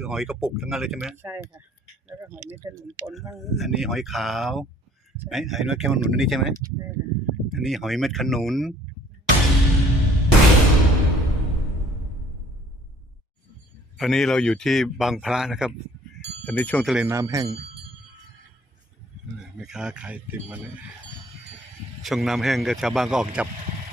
คือหอยกระปุกทั้งนั้นเลยใช่ไหมใช่ค่ะ แล้วก็หอยเม็ดขนุนปนบ้างอันนี้หอยขาวไอ้ไอ้นวดแค่ขนุนอันนี้ใช่ไหมใช่ค่ะอันนี้หอยเม็ดขนุนตอนนี้เราอยู่ที่บางพระนะครับตอนนี้ช่วงทะเลน้ำแห้งแม่ค้าขายไอติมมาเนี่ยช่วงน้ำแห้งก็ชาวบ้านก็ออกจับ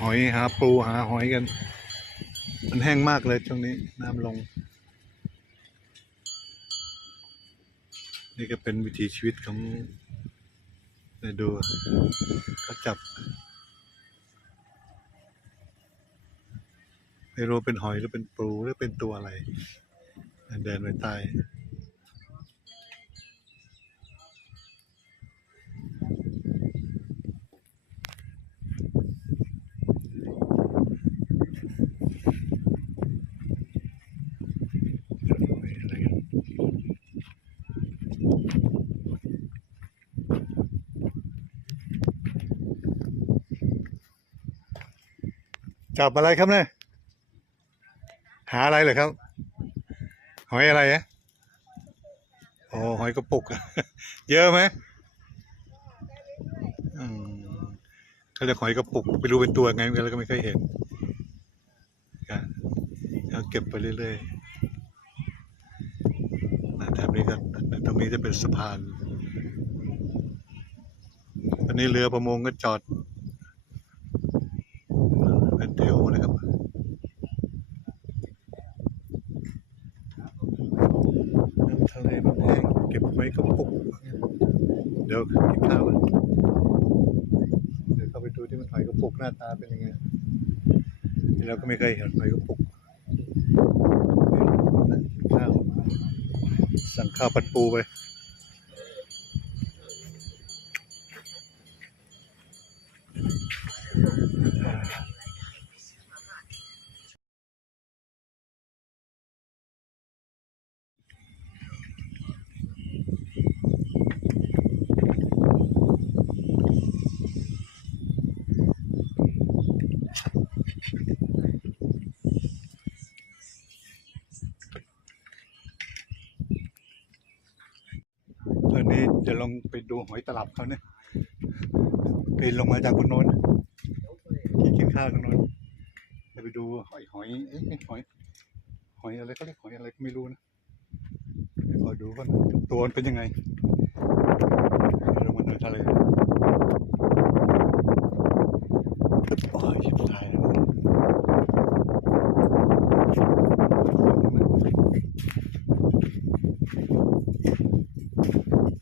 หอยหาปูหาหอยกัน มันแห้งมากเลยช่วงนี้น้ำลง นี่ก็เป็นวิถีชีวิตของเนี่ยดูเขาจับไม่รู้เป็นหอยหรือเป็นปูหรือเป็นตัวอะไร เดินไปใต้ จับอะไรครับเนี่ยหาอะไรเหรอครับ หอยอะไรอะโอ้หอยกระปุก เยอะไหมอืมเขาเรียกหอยกระปุกไม่รู้เป็นตัวไงมันแล้วก็ไม่เคยเห็นก็เอาเก็บไปเรื่อยๆนะแถบนี้ก็ตรงนี้จะเป็นสะพานตอนนี้เรือประมงก็จอด เป็นแถวนะครับ น้ำทะเลมันแห้ง เก็บไว้กระปุกเดี๋ยวกินข้าวกันเดี๋ยวเข้าไปดูที่มันหอยกระปุกหน้าตาเป็นยังไงเราก็ไม่เคยเห็นหอยกระปุกกินข้าว สั่งข้าวผัดปูไป จะลงไปดูหอยตลับเขาเนี่ยปีนลงมาจากบนโน้นกินกินข้าวตรงโน้นจะไปดูหอยหอยเอ๊ะไม่หอยหอยอะไรเขาเรียกหอยอะไรก็ไม่รู้นะเดี๋ยดูก่อนตัวมันเป็นยังไงลงมาในทะเลโอ้ยชิบหายแล้ว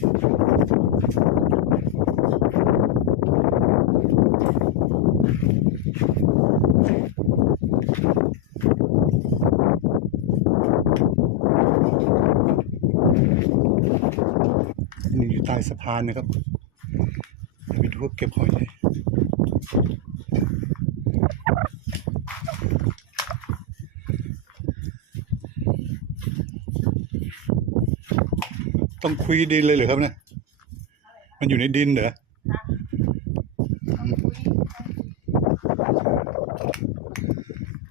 นี่อยู่ใต้สะพานนะครับไปดูเก็บหอยเลย ต้องคุยดินเลยเหรอครับเนี่ยมันอยู่ในดินเหรออืม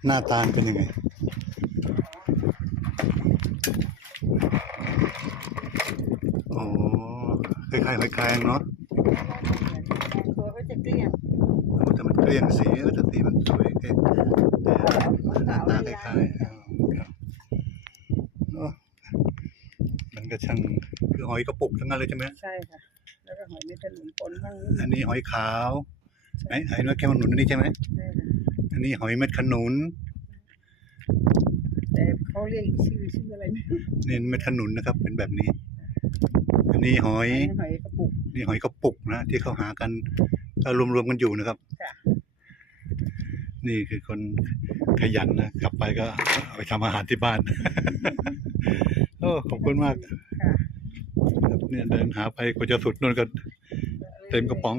หน้าตาเป็นยังไงอ๋อคล้ายๆคล้ายๆเนาะตัวเขาจะเกลี้ยงโอ้แต่มันเกลี้ยงสีเออแต่สีมันสวยเอ๊ะแต่หน้าตาคล้ายๆอ๋อครับเนอะ มันก็ช่างคือหอยกระปุกทั้งนั้นเลยใช่ไหมใช่ค่ะ แล้วก็หอยเม็ดขนุนปนบ้างอันนี้หอยขาวไอ้ไอ้นวดแค่ขนุนอันนี้ใช่ไหมใช่ค่ะอันนี้หอยเม็ดขนุนแต่เขาเรียกอีกชื่อชื่ออะไรไม่รู้นี่เม็ดขนุนนะครับ เป็นแบบนี้ อันนี้หอยอันนี้หอยกระปุกนี่หอยกระปุกนะที่เขาหากันก็รวมๆกันอยู่นะครับค่ะนี่คือคนขยันนะ กลับไปก็เอาไปทำอาหารที่บ้าน โอ้ขอบคุณมากค่ะครับเนี่ยเดินหาไปกว่าจะสุดนู่นก็เต็มกระป๋อง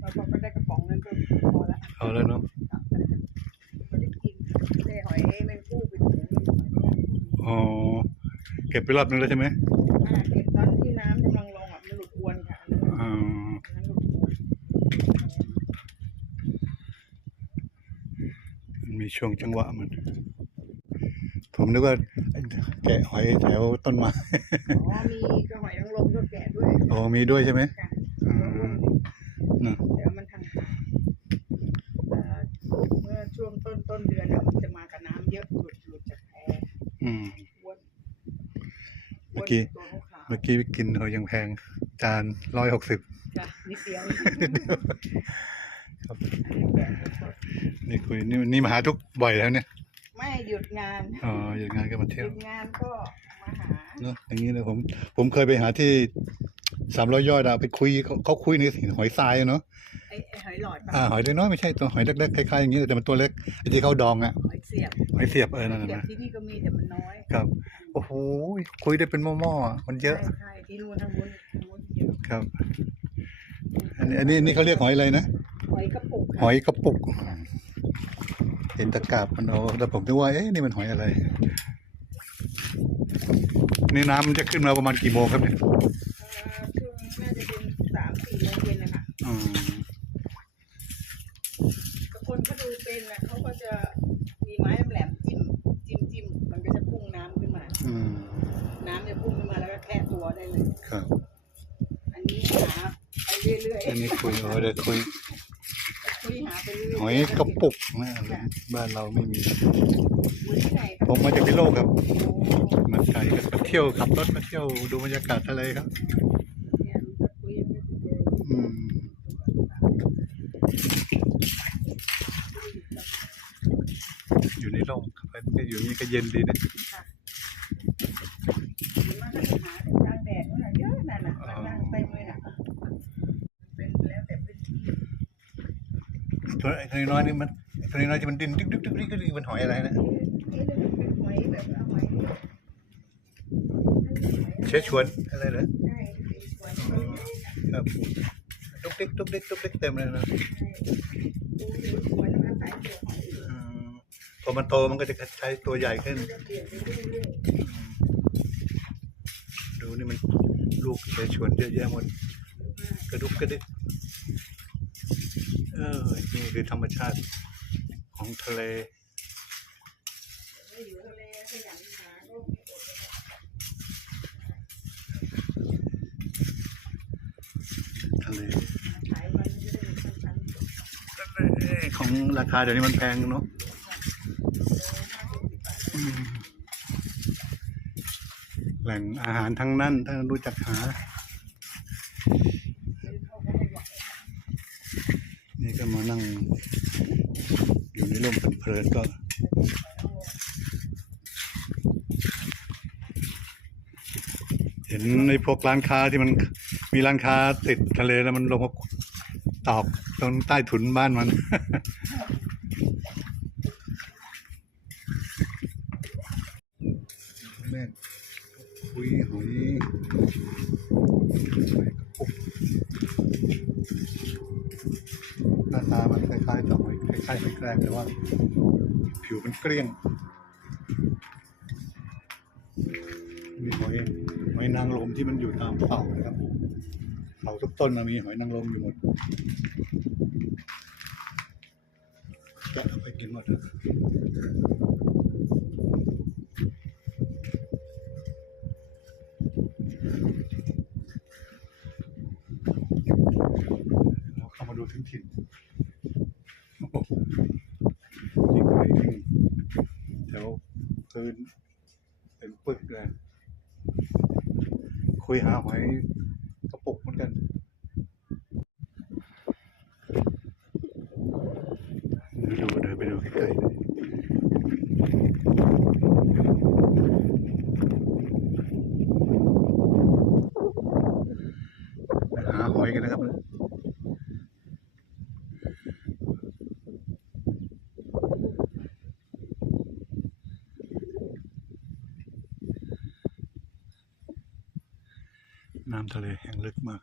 เราพอไปได้กระป๋องนั้นก็พอละเอาแล้วเนาะไม่ได้กินได้หอยแมงคู่ไปถุงหนึ่งอ๋อเก็บไปรอบนึงแล้วใช่ไหมอ่าเก็บตอนที่น้ำกำลังลงอะมันหลุดอวนค่ะอันนั้นอ๋ออันนั้นหลุดอวนมันมีช่วงจังหวะมัน ผมนึกว่าแกะหอยแถวต้นไม้อ๋อมีกระหอยนางรมก็แกะด้วยโอ้มีด้วยใช่ไหมค่ะอืมน่ะเดี๋ยวมันทางเอ่อเมื่อช่วงต้นต้นเดือนอะมันจะมากับน้ำเยอะหลุดหลุดจากแพอืม อ้วนเมื่อกี้ ตัวขาวเมื่อกี้กินหอยยังแพง จานร้อยหกสิบๆจ้ะนิดเดียวครับอันนี้แกะสดนี่คุยนี่นี่มาหาทุกบ่อยแล้วเนี่ยๆไม่ หยุดงานอ๋ออย่างงานก็มาหเที่ยวยุดงานก็มาหาเนอะอย่างนี้เลยผม ผมเคยไปหาที่สามร้อยยอดอะไปคุยเขาเขาคุยในสิ่งหอยทรายอะเนาะไอ้ไอ้หอยหลอดปะอ่าหอยเล็กน้อยไม่ใช่ตัวหอยเล็กๆคล้ายๆอย่างนี้แต่มันตัวเล็กไอ้ที่เขาดองอะหอยเสียบหอยเสียบเออนั่นเสียบนะที่นี่ก็มีแต่มันน้อยครับโอ้โหคุยได้เป็นหม้อๆอะมันเยอะใช่ใช่ที่นู่นทางนู้นทางนู้นเยอะครับ อันนี้อันนี้นี่เขาเรียกหอยอะไรนะหอยกระปุกหอยกระปุกเห็นตะกราบมันโอ้แล้วผมนึกว่าเอ๊ะนี่มันหอยอะไร นี่น้ำมันจะขึ้นมาประมาณกี่โมงครับเนี่ยเอ่อช่วงน่าจะเป็นสามสี่โมงเย็นนะคะอืมก็คนเขาดูเป็นนะเขาก็จะมีไม้แหลมจิ้มจิ้มจิ้มมันก็จะพุ่งน้ำขึ้นมา อืมน้ำจะพุ่งขึ้นมาแล้วก็แค่ตัวได้เลย ครับ อันนี้หาไปเรื่อยอันนี้คุยโอ้เดี๋ยวคุยๆคุย หาไปเรื่อยๆหอยกระปุกนะบ้านเราไม่มีอยู่ที่ไหนคผรับมมาจากพิโลกครับโอ้มันไกลก็มาเที่ยวขับรถมาเที่ยวดูบรรยากาศทะเลครับเนี่ยรู้จักคุยไม่ได้เจออืมอยู่ในร่มครับอยู่นี่ก็เย็นดีนะ มันก็จะหาแต่กลางแดดนู่นน่ะเยอะนั่นน่ะมันนั่งเต็มเลยน่ะเป็นแล้วแต่พื้นที่ ตัวไอ้ตัวน้อยนี่มันตัวน้อยที่มันดิ้นดึกดึกดึกดึกดึกมันหอยอะไรนะนี่จะเป็นหอยแบบว่าหอยเชชวนอะไรเหรอใช่เป็นหอยครับตุกดิกตุกดิกตุกดิกเต็มเลยนะหอยแล้วก็สายเสือหอยอืมพอมันโตมันก็จะใช้ตัวใหญ่ขึ้นจะเปลี่ยนไปเรื่อยดูนี่มันลูกเชชวนเยอะแยะหมดกระดุกกระดิกเออนี่คือธรรมชาติของทะเลทะเลขอดเลยทะเลของราคาเดี๋ยวนี้มันแพงเนาะแหล่งอาหารทั้งนั้นถ้ารู้จักหา นี่ก็มานั่ง อยู่ในร่มเพลินๆก็เห็นในพวกร้านค้าที่มันมีร้านค้าติดทะเลแล้วมันลงมาตอกตรงใต้ถุนบ้านมัน แม่คุยหอยหน้าตามันคล้ายๆกับ หอยคล้ายๆหอยแครงแต่ว่า ผิวมันเกลี้ยงมีหอยหอยนางรมที่มันอยู่ตามเสานะครับเสาทุกต้นมีหอยนางรมอยู่หมดจะเอาไปกินหมดนะเราเข้ามาดูถึงถิ่นโอ้โหนี่หอยแถวพื้น เป็นปึกเลย คุยหาหอยกระปุกเหมือนกัน เดี๋ยวดูเดินไปดูใกล้ๆเลยไปหาหอยกันนะครับ น้ำทะเลแห้งลึกมาก